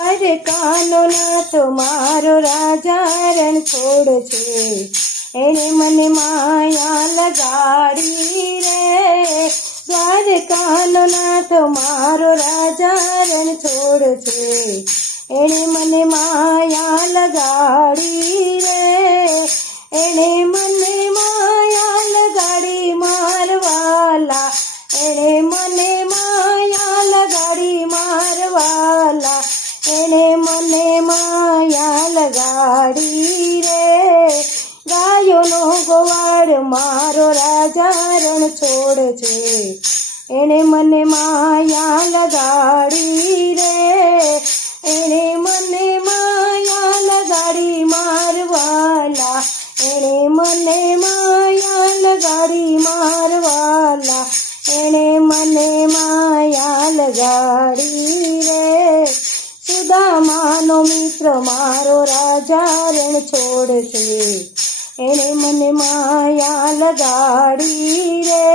અરે કાનો નાથ મારો રાજા રણ છોડ છે, એણે મને માયા લગાડી રે. દ્વારકાનો નાથ મારો રાજા રણ છોડ છે, એણે મને માયા લગાડી રે. એણે મને માયા લગાડી મારવાલા, એણે મને માયા લગાડી મારવાલા, એણે મને માયા લગાડી રે. ગાયોનો ગોવાળ મારો રાજા રણ છોડ છે, એણે મને માયા લગાડી રે. એણે મને માયા લગાડી મારવાલા, એણે મને માયા લગાડી મારવાલા, એણે મને માયા લગાડી રે. સુદામાનો મિત્ર મારો રાજા રણ છોડ છે, એણે મને માયા લગાડી રે.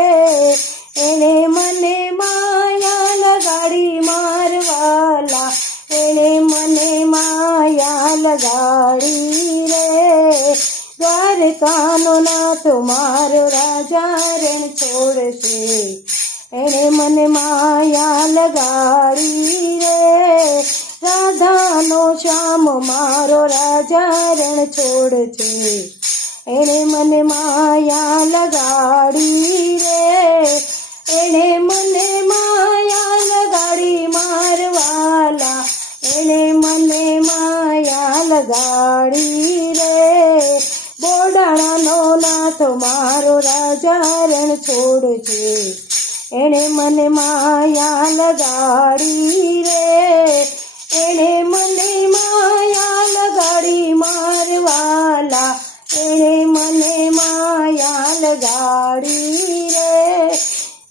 એણે મને માયા લગાડી મારવાલા, એણે મને માયા લગાડી રે. દ્વારકાનો નાથ મારો રાજા રણ છોડ છે, એણે મને માયા લગાડી રે. રાધાનો શ્યામ મારો રાજા રણ છોડ છે, એણે મને માયા લગાડી રે. એણે મને માયા લગાડી મારવાલા, એણે મને માયા લગાડી રે. બોડાણાનો નાથ મારો રાજા રણ છોડ છે, એણે મને માયા લગાડી રે. એણે મને માયા લગાડી મારવાલા, એણે મને માયા લગાડી રે.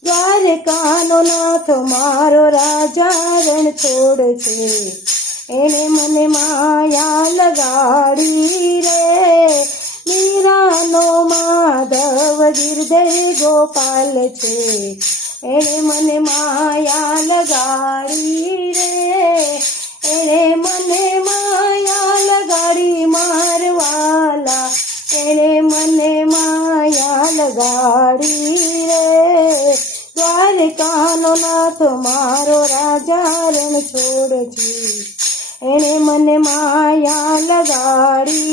દ્વારકાનો નાથ મારો રાજા રણ છોડ છે, એણે મને માયા લગાડી રે. મીરાનો માધવ ગિરધર ગોપાલ છે, એણે મને માયા લગાડી રે. એણે મને માયા લગાડી મારવાલા, એણે મને માયા લગાડી રે. દ્વારકાનો નાથ મારો રાજા રણ છોડ છે, એણે મને માયા લગાડી